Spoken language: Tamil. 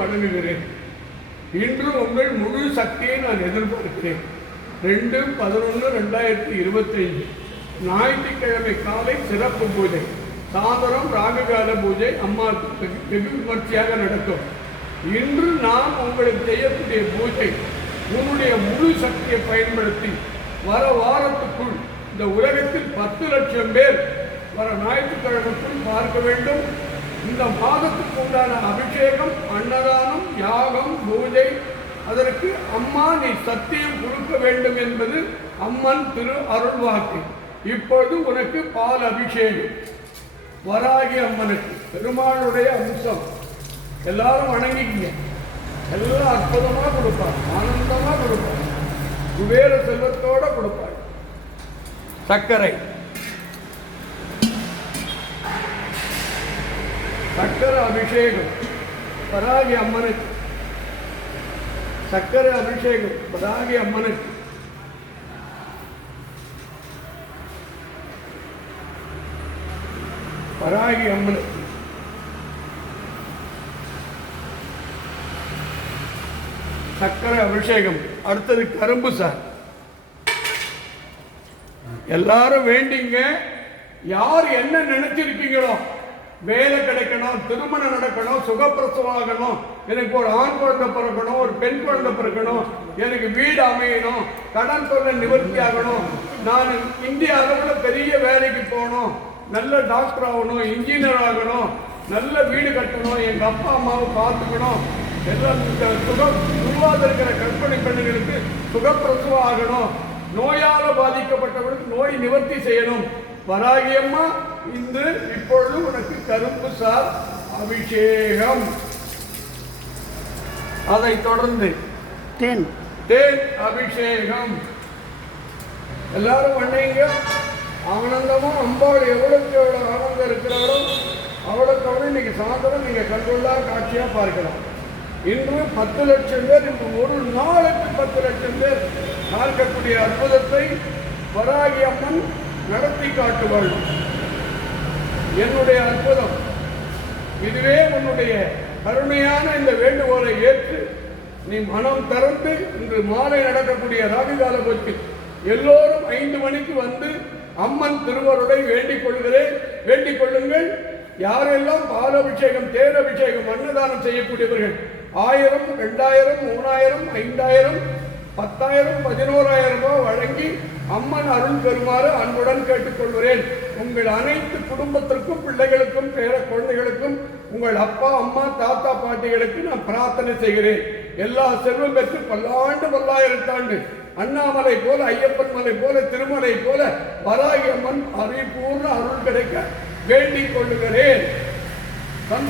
வணங்குகிறேன். இன்று உங்கள் முழு சக்தியை நான் எதிர்பார்க்கிறேன். 2/11/2025 ஞாயிற்றுக்கிழமை காலை சிறப்பு பூஜை, சாதனம் ராகுகால பூஜை அம்மாவுக்கு வெகு விமர்சையாக நடக்கும். இன்று நான் உங்களுக்கு செய்யக்கூடிய பூஜை உன்னுடைய முழு சக்தியை பயன்படுத்தி வர வாரத்துக்குள் இந்த உலகத்தில் 10 லட்சம் பேர் வர ஞாயிற்றுக்கிழமைக்குள் பார்க்க வேண்டும். இந்த மாதத்துக்கு உண்டான அபிஷேகம், அன்னதானம், யாகம், பூஜை, அதற்கு அம்மா நீ சத்தியம் கொடுக்க வேண்டும் என்பது அம்மன் திரு அருள்வாக்கு. இப்பொழுது உனக்கு பால் அபிஷேகம். வராகி அம்மனுக்கு பெருமாளுடைய அம்சம். எல்லாரும் வணங்கிக்கிங்க. எல்லாம் அற்புதமாக கொடுப்பார், ஆனந்தமாக கொடுப்பார், குபேர செல்வத்தோட கொடுப்பார். சர்க்கரை சக்கரை அபிஷேகம் வராகி அம்மனுக்கு. சக்கரை அபிஷேகம் வராகி அம்மனுக்கு. வராகி அம்மனுக்கு சக்கரை அபிஷேகம். அடுத்தது கரும்பு சார். எல்லாரும் வேண்டிங்க. யார் என்ன நினைச்சிருக்கீங்களோ, வேலை கிடைக்கணும், திருமணம் நடக்கணும், சுகப்பிரசவம் ஆகணும், எனக்கு ஒரு ஆண் குழந்தை பிறக்கணும், ஒரு பெண் குழந்தை பிறக்கணும், எனக்கு வீடு அமையணும், கடன் தொல்லை நிவர்த்தி ஆகணும், நான் இந்திய அளவில் பெரிய வேலைக்கு போகணும், நல்ல டாக்டர் ஆகணும், இன்ஜினியர் ஆகணும், நல்ல வீடு கட்டணும், எங்கள் அப்பா அம்மாவை பார்த்துக்கணும், எல்லாம் உருவாக இருக்கிற கற்பனை பெண்களுக்கு சுகப்பிரசவம் ஆகணும், நோயால் பாதிக்கப்பட்டவர்களுக்கு நோய் நிவர்த்தி செய்யணும். வராகியம்மா இன்று இப்பொழுது உனக்கு கரும்பு சார் அபிஷேகம். அதை தொடர்ந்து தேன் அபிஷேகம். எல்லாரும் பண்ணீங்க. ஆனந்தமும் அம்பாள் எவ்வளவுக்கு எவ்வளவு ஆனந்தம் இருக்கிறாரோ அவ்வளவுக்கு அவ்வளவு இன்னைக்கு சாயந்தரம் நீங்க கண்டுள்ளா காட்சியா பார்க்கலாம். இன்று 10 லட்சம் பேர், இன்று ஒரு நாளுக்கு 10 லட்சம் பேர் பார்க்கக்கூடிய அற்புதத்தை வராகி அம்மன் நடத்தி காட்டுவாள். என்னுடைய அற்புதம் இதுவே. உன்னுடைய கருணையான இந்த வேண்டுகோளை ஏற்று நீ மனம் திறந்து இன்று மாலை நடக்கக்கூடிய ராகுகால பூஜைக்கு எல்லோரும் 5 மணிக்கு வந்து அம்மன் திருவருளை வேண்டிக் கொள்கிறேன். வேண்டிக் கொள்ளுங்கள். யாரெல்லாம் பாலாபிஷேகம், தேர் அபிஷேகம், அன்னதானம் செய்யக்கூடியவர்கள் 1000, 2000, 3000, 5000, 10,000, 11,000 ரூபாய் வழங்கி அம்மன் அருள் பெறுமாறு அன்புடன் கேட்டுக்கொள்கிறேன். உங்கள் அனைத்து குடும்பத்திற்கும், பிள்ளைகளுக்கும், பேர குழந்தைகளுக்கும், உங்கள் அப்பா அம்மா தாத்தா பாட்டிகளுக்கு நான் பிரார்த்தனை செய்கிறேன். எல்லா செல்வம் பெற்று பல்லாண்டு பல்லாயிரத்தாண்டு அண்ணாமலை போல, ஐயப்பன் மலை போல, திருமலை போல வராகி அம்மன் பரிபூர்ண அருள் கிடைக்க வேண்டிக் கொள்ளுகிறேன்.